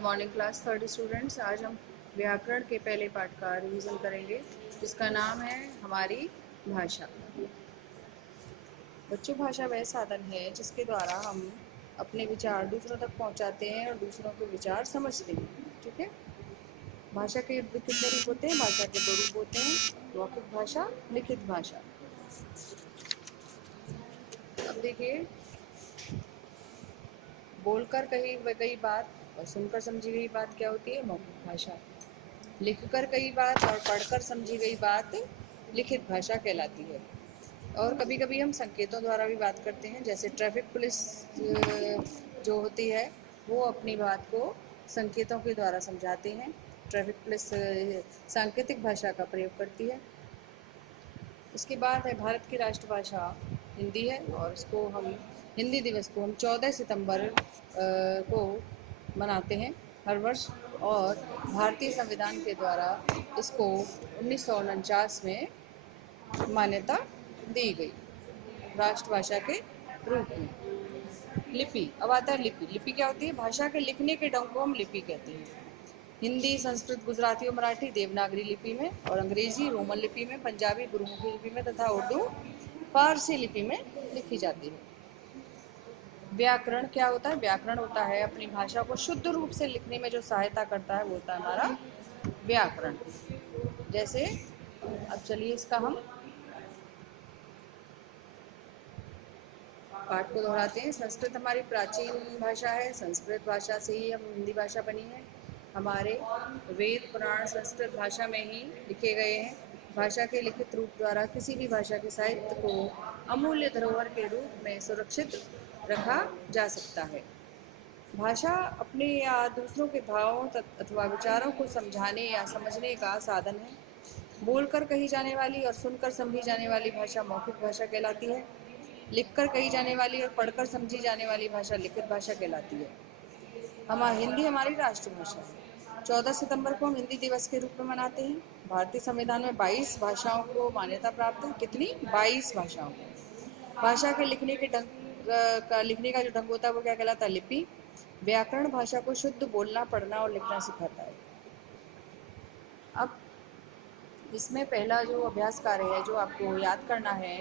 Good morning class 30 students. आज हम व्याकरण के पहले पाठ का रिवीजन करेंगे जिसका नाम है हमारी भाषा। बच्चों, भाषा वह साधन है जिसके द्वारा हम अपने विचार दूसरों तक पहुंचाते हैं और दूसरों के विचार समझते हैं। ठीक है। भाषा के कितने रूप होते हैं? भाषा के दो रूप होते हैं, मौखिक भाषा, लिखित भाषा। अब देखिए, बोलकर कही गई बात और सुनकर समझी गई बात क्या होती है? मौखिक भाषा। लिखकर कई बात और पढ़कर समझी गई बात लिखित भाषा कहलाती है। और कभी कभी हम संकेतों द्वारा भी बात करते हैं, जैसे ट्रैफिक पुलिस जो होती है वो अपनी बात को संकेतों के द्वारा समझाते हैं। ट्रैफिक पुलिस सांकेतिक भाषा का प्रयोग करती है। इसके बाद है भारत की राष्ट्रभाषा हिंदी है और इसको हम हिंदी दिवस को हम 14 सितंबर को मनाते हैं हर वर्ष। और भारतीय संविधान के द्वारा इसको 1949 में मान्यता दी गई राष्ट्रभाषा के रूप में। लिपि, अब आता है लिपि। लिपि क्या होती है? भाषा के लिखने के ढंग को हम लिपि कहते हैं। हिंदी, संस्कृत, गुजराती और मराठी देवनागरी लिपि में, और अंग्रेजी रोमन लिपि में, पंजाबी गुरुमुखी लिपि में तथा उर्दू फारसी लिपि में लिखी जाती है। व्याकरण क्या होता है? व्याकरण होता है अपनी भाषा को शुद्ध रूप से लिखने में जो सहायता करता है वो होता है हमारा व्याकरण। जैसे अब चलिए इसका हम पाठ को दोहराते हैं। संस्कृत हमारी प्राचीन भाषा है। संस्कृत भाषा से ही हम हिंदी भाषा बनी है। हमारे वेद पुराण संस्कृत भाषा में ही लिखे गए हैं। भाषा के लिखित रूप द्वारा किसी भी भाषा के साहित्य को अमूल्य धरोहर के रूप में सुरक्षित रखा जा सकता है। भाषा अपने या दूसरों के भावों अथवा विचारों को समझाने या समझने का साधन है। बोलकर कही जाने वाली और सुनकर समझी जाने वाली भाषा मौखिक भाषा कहलाती है। लिखकर कही जाने वाली और पढ़कर समझी जाने वाली भाषा लिखित भाषा कहलाती है। हिंदी हमारी राष्ट्रभाषा है। 14 सितंबर को हम हिंदी दिवस के रूप में मनाते हैं। भारतीय संविधान में 22 भाषाओं को मान्यता प्राप्त है। कितनी? 22 भाषाओं को। भाषा के लिखने के लिखने का जो ढंग होता है वो क्या कहलाता है? लिपि। व्याकरण भाषा को शुद्ध बोलना, पढ़ना और लिखना सिखाता है। अब इसमें पहला जो अभ्यास कार्य है जो आपको याद करना है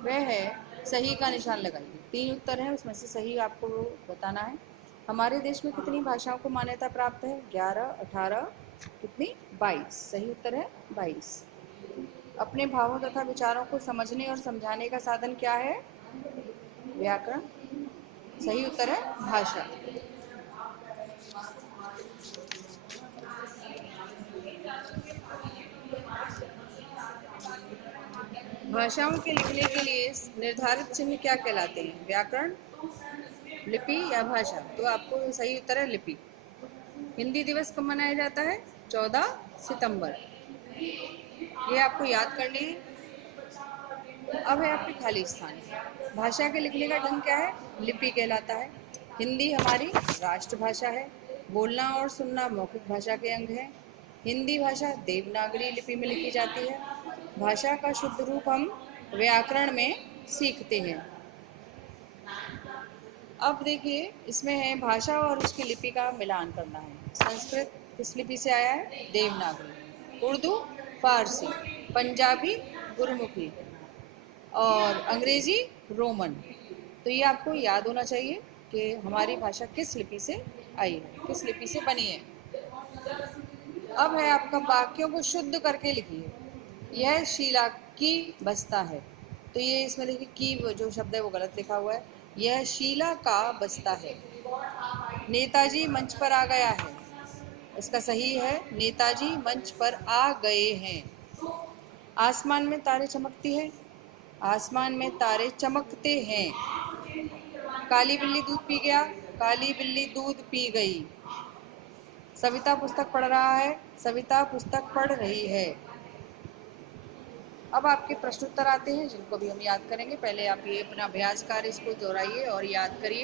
वह है सही का निशान लगाइए। 3 उत्तर हैं, उसमें से सही आपको बताना है। हमारे देश में कितनी भाषाओं को मान्यता प्राप्त है? 11, 18, कितनी? 22। सही उत्तर है 22। अपने भावों तथा विचारों को समझने और समझाने का साधन क्या है? व्याकरण। सही उत्तर है भाषा। भाषाओं के लिखने के लिए निर्धारित चिन्ह क्या कहलाते हैं? व्याकरण, लिपि या भाषा? तो आपको सही उत्तर है लिपि। हिंदी दिवस कब मनाया जाता है? 14 सितंबर। ये आपको याद करनी है। अब है आपके खाली स्थान। भाषा के लिखने का ढंग क्या है? लिपि कहलाता है। हिंदी हमारी राष्ट्रभाषा है। बोलना और सुनना मौखिक भाषा के अंग हैं। हिंदी भाषा देवनागरी लिपि में लिखी जाती है। भाषा का शुद्ध रूप हम व्याकरण में सीखते हैं। अब देखिए, इसमें है भाषा और उसकी लिपि का मिलान करना है। संस्कृत किस लिपि से आया है? देवनागरी। उर्दू फारसी। पंजाबी गुरुमुखी। और अंग्रेजी रोमन। तो ये आपको याद होना चाहिए कि हमारी भाषा किस लिपि से आई है, किस लिपि से बनी है। अब है आपका वाक्यों को शुद्ध करके लिखिए। यह शीला की बस्ता है। तो ये इसमें देखिए की जो शब्द है वो गलत लिखा हुआ है। यह शीला का बस्ता है। नेताजी मंच पर आ गया है। इसका सही है नेताजी मंच पर आ गए हैं। आसमान में तारे चमकती है। आसमान में तारे चमकते हैं। काली बिल्ली दूध पी गया। काली बिल्ली दूध पी गई। सविता पुस्तक पढ़ रहा है। सविता पुस्तक पढ़ रही है। अब आपके प्रश्न उत्तर आते हैं जिनको भी हम याद करेंगे। पहले आप ये अपना अभ्यास कार्य इसको दोहराइए और याद करिए।